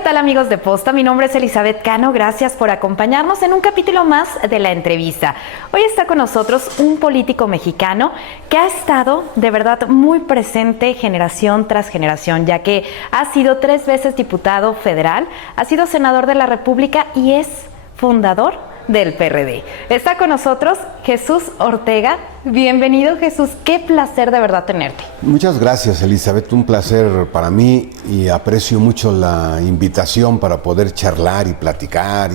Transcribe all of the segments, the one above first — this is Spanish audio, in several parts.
¿qué tal amigos de Posta? Mi nombre es Elizabeth Cano, gracias por acompañarnos en un capítulo más de La Entrevista. Hoy está con nosotros un político mexicano que ha estado de verdad muy presente generación tras generación, ya que ha sido 3 veces diputado federal, ha sido senador de la República y es fundador del PRD. Está con nosotros Jesús Ortega. Bienvenido, Jesús. Qué placer de verdad tenerte. Muchas gracias, Elizabeth. Un placer para mí y aprecio mucho la invitación para poder charlar y platicar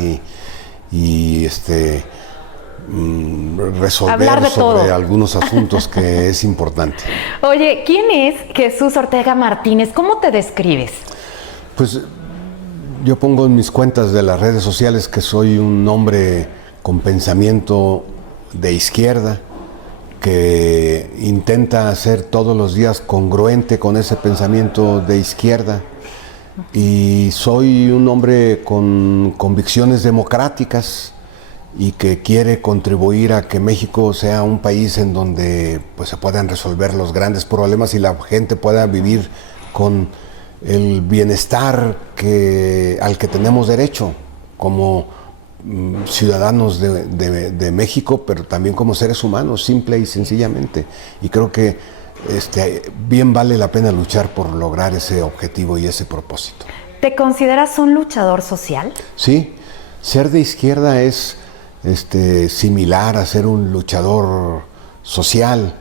y resolver sobre algunos asuntos que es importante. Oye, ¿quién es Jesús Ortega Martínez? ¿Cómo te describes? Pues yo pongo en mis cuentas de las redes sociales que soy un hombre con pensamiento de izquierda, que intenta ser todos los días congruente con ese pensamiento de izquierda, y soy un hombre con convicciones democráticas y que quiere contribuir a que México sea un país en donde pues, se puedan resolver los grandes problemas y la gente pueda vivir con el bienestar al que tenemos derecho como ciudadanos de México, pero también como seres humanos, simple y sencillamente. Y creo que bien vale la pena luchar por lograr ese objetivo y ese propósito. ¿Te consideras un luchador social? Sí, ser de izquierda es similar a ser un luchador social,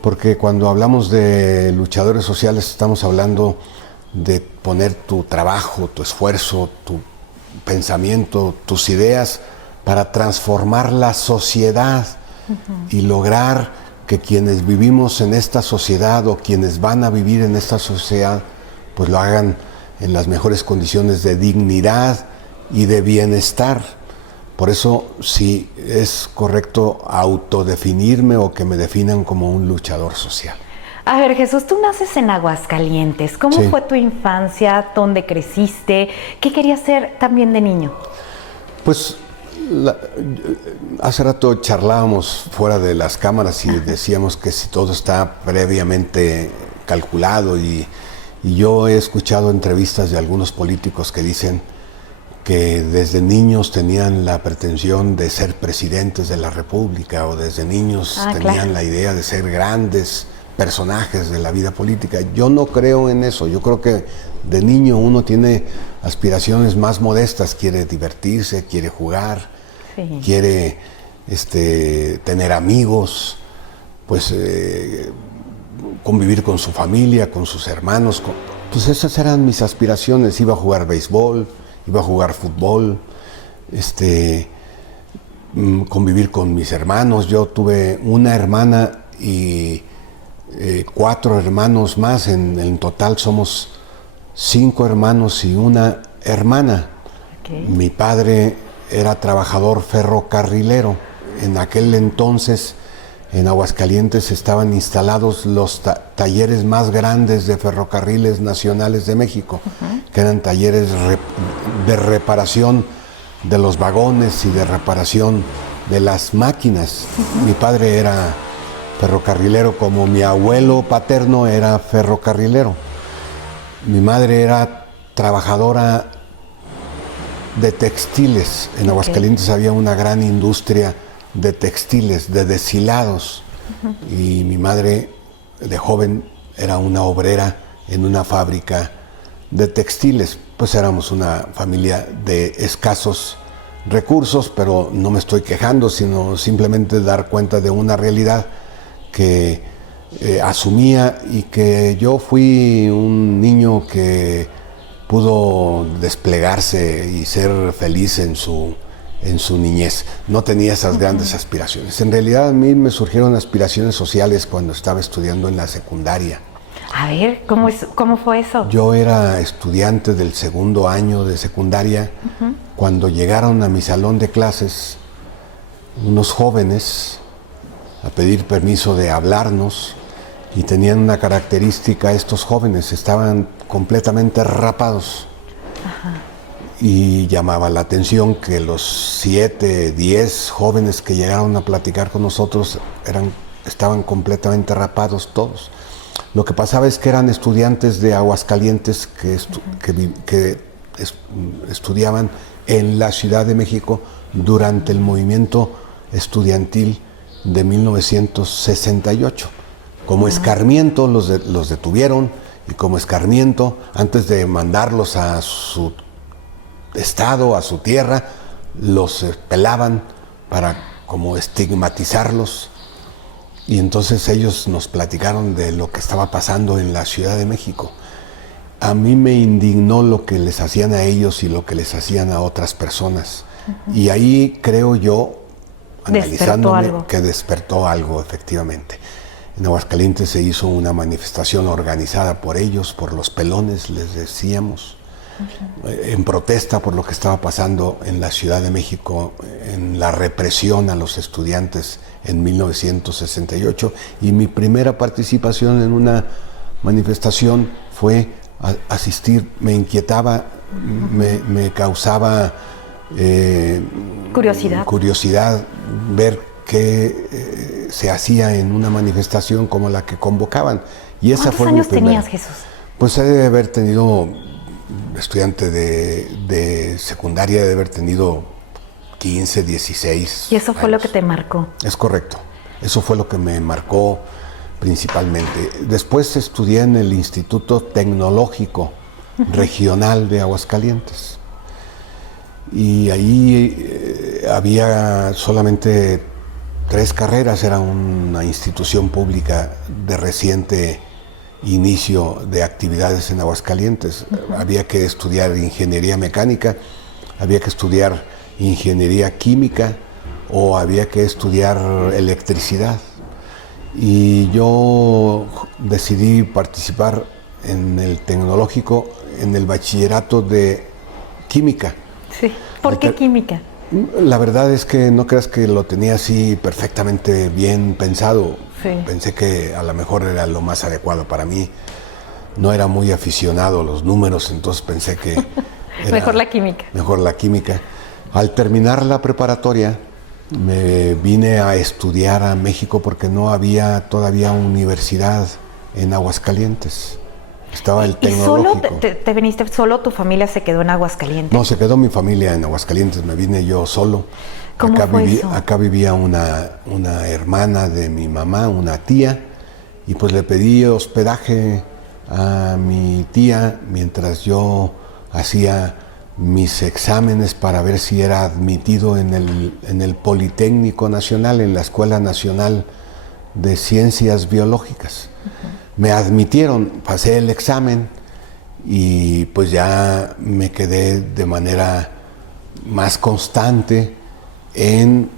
porque cuando hablamos de luchadores sociales estamos hablando de poner tu trabajo, tu esfuerzo, tu pensamiento, tus ideas para transformar la sociedad y lograr que quienes vivimos en esta sociedad o quienes van a vivir en esta sociedad pues lo hagan en las mejores condiciones de dignidad y de bienestar. Por eso sí es correcto autodefinirme o que me definan como un luchador social. A ver, Jesús, tú naces en Aguascalientes. ¿Cómo fue tu infancia? ¿Dónde creciste? ¿Qué querías ser también de niño? Pues hace rato charlábamos fuera de las cámaras y decíamos que si todo está previamente calculado y yo he escuchado entrevistas de algunos políticos que dicen que desde niños tenían la pretensión de ser presidentes de la República o desde niños tenían la idea de ser grandes personajes de la vida política. Yo no creo en eso. Yo creo que de niño uno tiene aspiraciones más modestas, quiere divertirse, quiere jugar, quiere tener amigos, pues convivir con su familia, con sus hermanos. Pues esas eran mis aspiraciones. Iba a jugar béisbol, iba a jugar fútbol, convivir con mis hermanos. Yo tuve una hermana y 4 hermanos más, en total somos 5 hermanos y una hermana. Mi padre era trabajador ferrocarrilero. En aquel entonces en Aguascalientes estaban instalados los talleres más grandes de ferrocarriles nacionales de México, que eran talleres de reparación de los vagones y de reparación de las máquinas. Mi padre era ferrocarrilero, como mi abuelo paterno era ferrocarrilero. Mi madre era trabajadora de textiles. En Aguascalientes había una gran industria de textiles, de deshilados. Y mi madre, de joven, era una obrera en una fábrica de textiles. Pues éramos una familia de escasos recursos, pero no me estoy quejando, sino simplemente dar cuenta de una realidad que asumía y que yo fui un niño que pudo desplegarse y ser feliz en su niñez. No tenía esas grandes aspiraciones. En realidad a mí me surgieron aspiraciones sociales cuando estaba estudiando en la secundaria. A ver, ¿cómo fue eso? Yo era estudiante del 2º año de secundaria cuando llegaron a mi salón de clases unos jóvenes a pedir permiso de hablarnos y tenían una característica. Estos jóvenes estaban completamente rapados. Y llamaba la atención que los 7, 10 jóvenes que llegaron a platicar con nosotros estaban completamente rapados todos. Lo que pasaba es que eran estudiantes de Aguascalientes que estudiaban en la Ciudad de México durante el movimiento estudiantil de 1968. Como escarmiento los detuvieron, y como escarmiento, antes de mandarlos a su estado, a su tierra, los pelaban para como estigmatizarlos. Y entonces ellos nos platicaron de lo que estaba pasando en la Ciudad de México. A mí me indignó lo que les hacían a ellos y lo que les hacían a otras personas. Y ahí creo yo, analizándome, que despertó algo, efectivamente. En Aguascalientes se hizo una manifestación organizada por ellos, por los pelones, les decíamos, en protesta por lo que estaba pasando en la Ciudad de México, en la represión a los estudiantes en 1968. Y mi primera participación en una manifestación fue asistir. Me inquietaba, me causaba curiosidad ver qué se hacía en una manifestación como la que convocaban. Y esa fue ¿Cuántos años tenías, Jesús? Pues he de haber tenido, estudiante de secundaria, he de haber tenido 15, 16 ¿Y eso fue años. lo que te marcó? Es correcto. Eso fue lo que me marcó principalmente. Después estudié en el Instituto Tecnológico Regional de Aguascalientes. Y ahí había solamente 3 carreras, era una institución pública de reciente inicio de actividades en Aguascalientes. Había que estudiar ingeniería mecánica, había que estudiar ingeniería química o había que estudiar electricidad. Y yo decidí participar en el tecnológico, en el bachillerato de química. Sí. ¿Por qué química? La verdad es que no creas que lo tenía así perfectamente bien pensado. Sí. Pensé que a lo mejor era lo más adecuado para mí. No era muy aficionado a los números, entonces pensé que era mejor la química. Mejor la química. Al terminar la preparatoria, me vine a estudiar a México porque no había todavía universidad en Aguascalientes. Estaba el tecnológico. ¿Y solo te viniste solo? ¿Tu familia se quedó en Aguascalientes? No, se quedó mi familia en Aguascalientes, me vine yo solo. ¿Cómo fue eso? Acá vivía una hermana de mi mamá, una tía, y pues le pedí hospedaje a mi tía mientras yo hacía mis exámenes para ver si era admitido en el Politécnico Nacional, en la Escuela Nacional de Ciencias Biológicas. Me admitieron, pasé el examen y pues ya me quedé de manera más constante en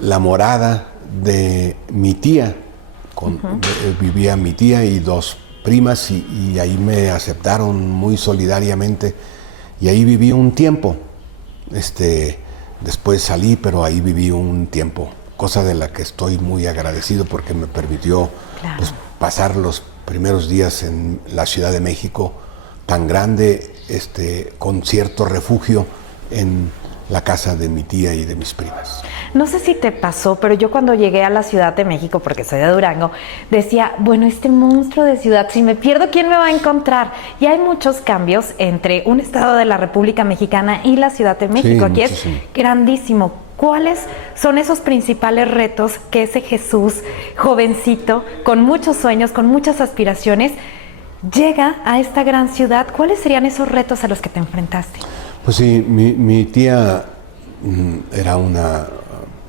la morada de mi tía. Vivía mi tía y 2 primas y ahí me aceptaron muy solidariamente y ahí viví un tiempo. Después salí, pero ahí viví un tiempo, cosa de la que estoy muy agradecido porque me permitió pues, pasar los primeros días en la Ciudad de México tan grande, con cierto refugio en la casa de mi tía y de mis primas. No sé si te pasó, pero yo cuando llegué a la Ciudad de México, porque soy de Durango, decía, bueno, este monstruo de ciudad, si me pierdo, ¿quién me va a encontrar? Y hay muchos cambios entre un estado de la República Mexicana y la Ciudad de México. Sí, aquí muchísimo. Es grandísimo. ¿Cuáles son esos principales retos que ese Jesús jovencito, con muchos sueños, con muchas aspiraciones, llega a esta gran ciudad? ¿Cuáles serían esos retos a los que te enfrentaste? Pues sí, mi tía era una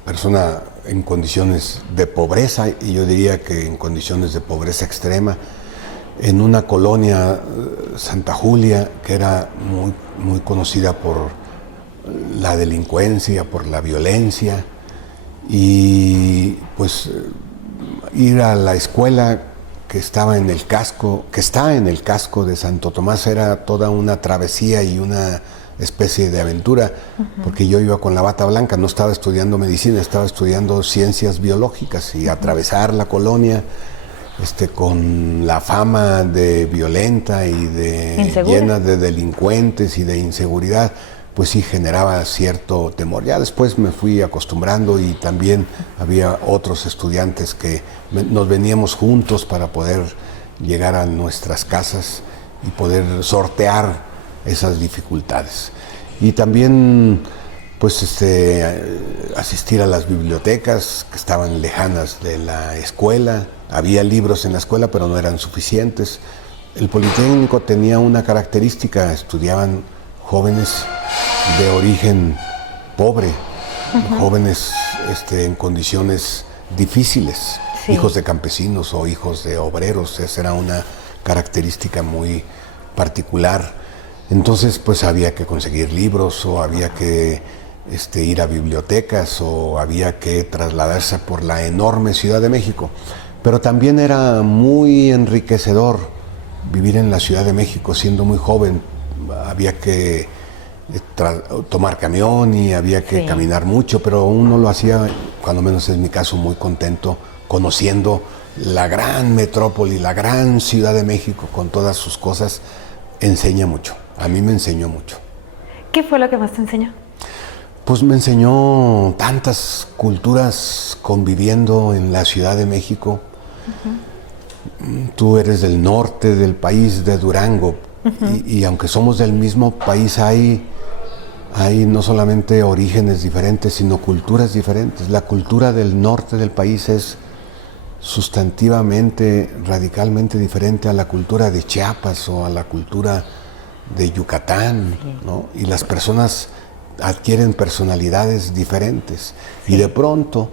persona en condiciones de pobreza, y yo diría que en condiciones de pobreza extrema, en una colonia, Santa Julia, que era muy, muy conocida por la delincuencia, por la violencia, y pues ir a la escuela que estaba en el casco, que está en el casco de Santo Tomás, era toda una travesía y una especie de aventura, porque yo iba con la bata blanca, no estaba estudiando medicina, estaba estudiando ciencias biológicas, y atravesar la colonia con la fama de violenta y de llena de delincuentes y de inseguridad, pues sí generaba cierto temor. Ya después me fui acostumbrando, y también había otros estudiantes que nos veníamos juntos para poder llegar a nuestras casas y poder sortear esas dificultades. Y también pues asistir a las bibliotecas que estaban lejanas de la escuela. Había libros en la escuela, pero no eran suficientes. El Politécnico tenía una característica: estudiaban jóvenes de origen pobre, jóvenes en condiciones difíciles, hijos de campesinos o hijos de obreros. Esa era una característica muy particular. Entonces pues había que conseguir libros, o había que ir a bibliotecas, o había que trasladarse por la enorme Ciudad de México. Pero también era muy enriquecedor vivir en la Ciudad de México siendo muy joven. Había que tomar camión y había que caminar mucho, pero uno lo hacía, cuando menos es mi caso, muy contento, conociendo la gran metrópoli, la gran Ciudad de México con todas sus cosas. Enseña mucho. A mí me enseñó mucho. ¿Qué fue lo que más te enseñó? Pues me enseñó tantas culturas conviviendo en la Ciudad de México. Tú eres del norte del país, de Durango, y aunque somos del mismo país, hay no solamente orígenes diferentes, sino culturas diferentes. La cultura del norte del país es sustantivamente, radicalmente diferente a la cultura de Chiapas o a la cultura de Yucatán, ¿no? Y las personas adquieren personalidades diferentes. Y de pronto,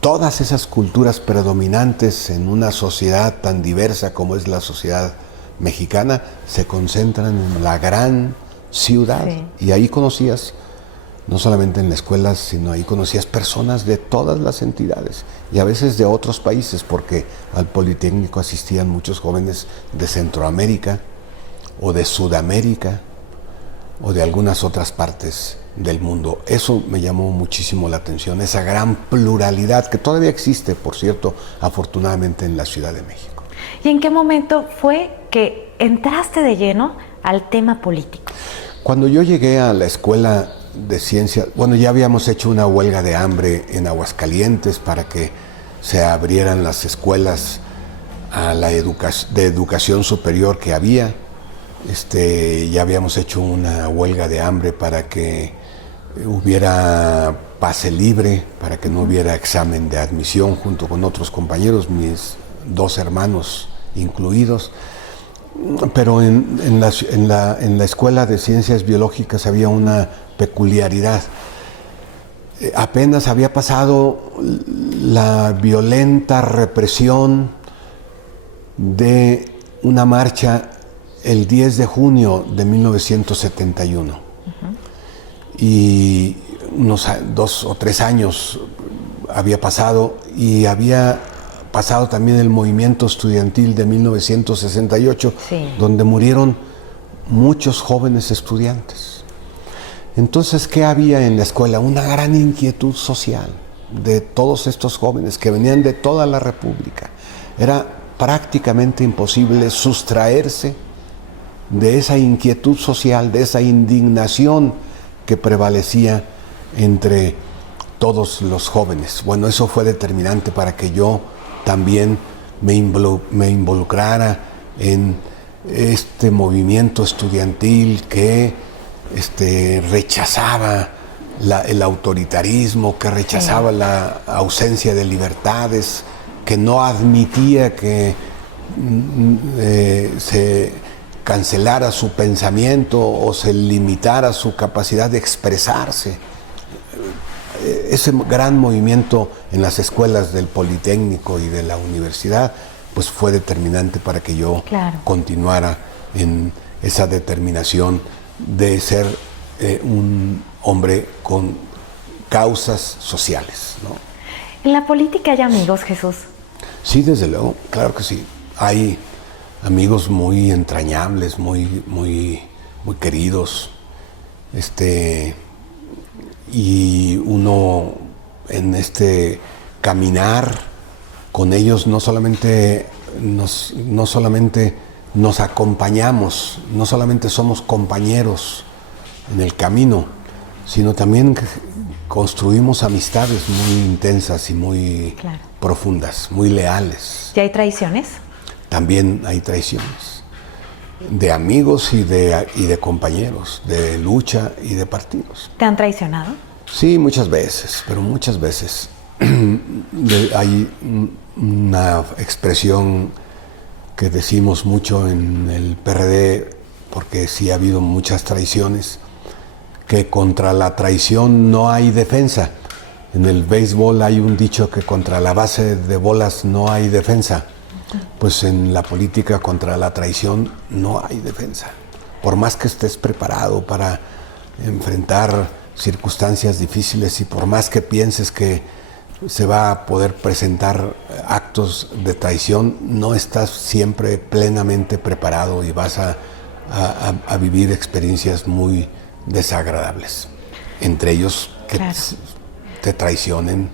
todas esas culturas predominantes en una sociedad tan diversa como es la sociedad mexicana se concentran en la gran ciudad. Y ahí conocías, no solamente en la escuela, sino ahí conocías personas de todas las entidades y a veces de otros países, porque al Politécnico asistían muchos jóvenes de Centroamérica o de Sudamérica o de algunas otras partes del mundo. Eso me llamó muchísimo la atención, esa gran pluralidad que todavía existe, por cierto, afortunadamente en la Ciudad de México. ¿Y en qué momento fue que entraste de lleno al tema político? Cuando yo llegué a la escuela de ciencias, bueno, ya habíamos hecho una huelga de hambre en Aguascalientes para que se abrieran las escuelas a la de educación superior que había. Ya habíamos hecho una huelga de hambre para que hubiera pase libre, para que no hubiera examen de admisión, junto con otros compañeros, mis 2 hermanos incluidos. Pero en la Escuela de Ciencias Biológicas había una peculiaridad. Apenas había pasado la violenta represión de una marcha el 10 de junio de 1971. Y unos 2 o 3 años había pasado, y había pasado también el movimiento estudiantil de 1968, donde murieron muchos jóvenes estudiantes. Entonces, ¿qué había en la escuela? Una gran inquietud social de todos estos jóvenes que venían de toda la República. Era prácticamente imposible sustraerse de esa inquietud social, de esa indignación que prevalecía entre todos los jóvenes. Bueno, eso fue determinante para que yo también me involucrara en este movimiento estudiantil que rechazaba el autoritarismo, que rechazaba la ausencia de libertades, que no admitía que se cancelara su pensamiento o se limitara su capacidad de expresarse. Ese gran movimiento en las escuelas del Politécnico y de la universidad pues fue determinante para que yo continuara en esa determinación de ser un hombre con causas sociales, ¿no? ¿En la política hay amigos, Jesús? Sí, desde luego, claro que sí. Hay amigos muy entrañables, muy queridos. Y uno en este caminar con ellos no solamente nos acompañamos, no solamente somos compañeros en el camino, sino también construimos amistades muy intensas y muy profundas, muy leales. ¿Y hay traiciones? También hay traiciones. de amigos y de compañeros, de lucha y de partidos. ¿Te han traicionado? Sí, muchas veces, pero muchas veces. Hay una expresión que decimos mucho en el PRD, porque sí ha habido muchas traiciones, que contra la traición no hay defensa. En el béisbol hay un dicho que contra la base de bolas no hay defensa. Pues en la política contra la traición no hay defensa. Por más que estés preparado para enfrentar circunstancias difíciles y por más que pienses que se va a poder presentar actos de traición, no estás siempre plenamente preparado y vas a vivir experiencias muy desagradables. Entre ellos que claro. te traicionen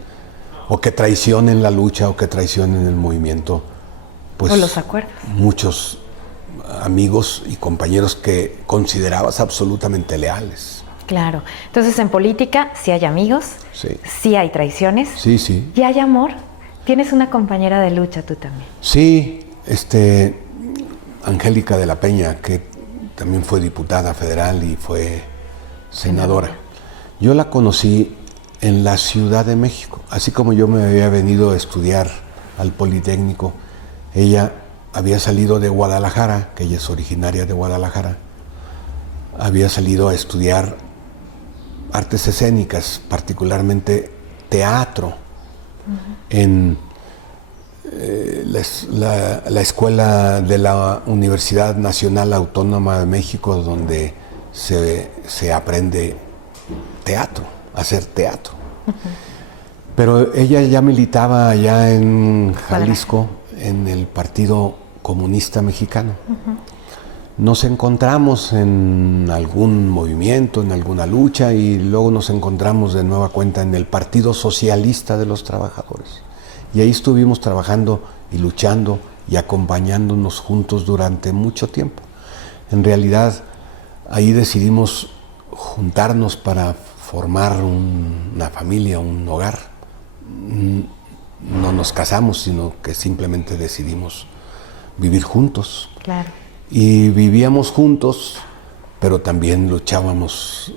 o que traicionen la lucha o que traicionen el movimiento. Pues o los acuerdos. Muchos amigos y compañeros que considerabas absolutamente leales. Claro. Entonces, en política sí hay amigos, sí hay traiciones, sí. ¿Y hay amor? Tienes una compañera de lucha tú también. Sí, Angélica de la Peña, que también fue diputada federal y fue senadora. Yo la conocí en la Ciudad de México, así como yo me había venido a estudiar al Politécnico. Ella había salido de Guadalajara, que ella es originaria de Guadalajara, había salido a estudiar artes escénicas, particularmente teatro, en la escuela de la Universidad Nacional Autónoma de México, donde se aprende teatro, hacer teatro. Pero ella ya militaba allá en Jalisco, en el Partido Comunista Mexicano. Nos encontramos en algún movimiento, en alguna lucha, y luego nos encontramos de nueva cuenta en el Partido Socialista de los Trabajadores. Y ahí estuvimos trabajando y luchando y acompañándonos juntos durante mucho tiempo. En realidad, ahí decidimos juntarnos para formar una familia, un hogar. No nos casamos, sino que simplemente decidimos vivir juntos. Claro. Y vivíamos juntos, pero también luchábamos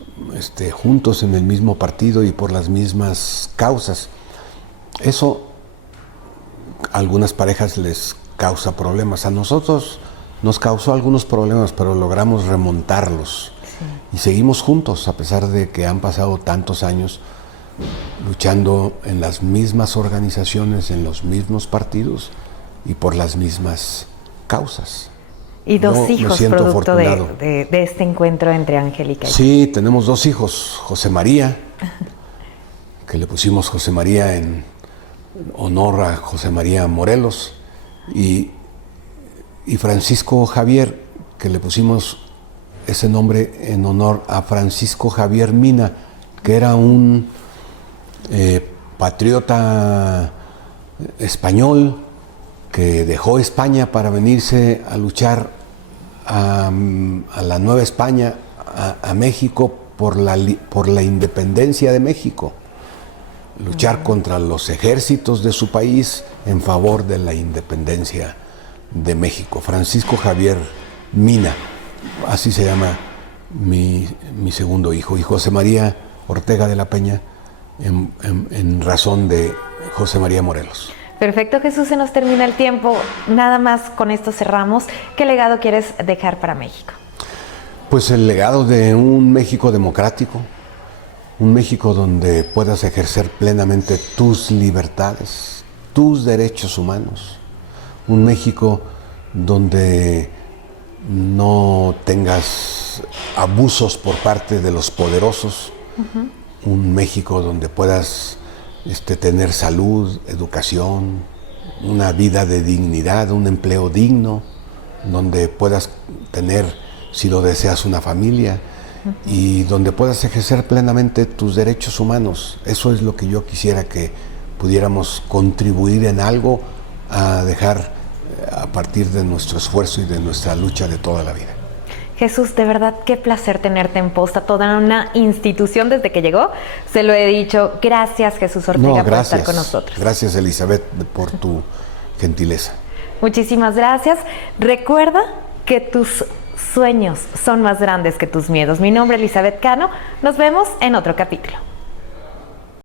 juntos en el mismo partido y por las mismas causas. Eso a algunas parejas les causa problemas. A nosotros nos causó algunos problemas, pero logramos remontarlos. Sí. Y seguimos juntos, a pesar de que han pasado tantos años luchando en las mismas organizaciones, en los mismos partidos y por las mismas causas. Y dos hijos producto de este encuentro entre Angélica y Sí, tenemos 2 hijos. José María, que le pusimos José María en honor a José María Morelos, y Francisco Javier, que le pusimos ese nombre en honor a Francisco Javier Mina, que era un patriota español que dejó España para venirse a luchar a la Nueva España, a México, por la independencia de México. Luchar contra los ejércitos de su país en favor de la independencia de México. Francisco Javier Mina, así se llama mi segundo hijo. Y José María Ortega de la Peña, en razón de José María Morelos. Perfecto, Jesús, se nos termina el tiempo. Nada más con esto cerramos. ¿Qué legado quieres dejar para México? Pues el legado de un México democrático, un México donde puedas ejercer plenamente tus libertades, tus derechos humanos, un México donde no tengas abusos por parte de los poderosos, un México donde puedas tener salud, educación, una vida de dignidad, un empleo digno, donde puedas tener, si lo deseas, una familia y donde puedas ejercer plenamente tus derechos humanos. Eso es lo que yo quisiera que pudiéramos contribuir en algo a dejar a partir de nuestro esfuerzo y de nuestra lucha de toda la vida. Jesús, de verdad, qué placer tenerte en Posta, toda una institución desde que llegó. Se lo he dicho. Gracias, Jesús Ortega, por estar con nosotros. Gracias, Elizabeth, por tu gentileza. Muchísimas gracias. Recuerda que tus sueños son más grandes que tus miedos. Mi nombre es Elizabeth Cano. Nos vemos en otro capítulo.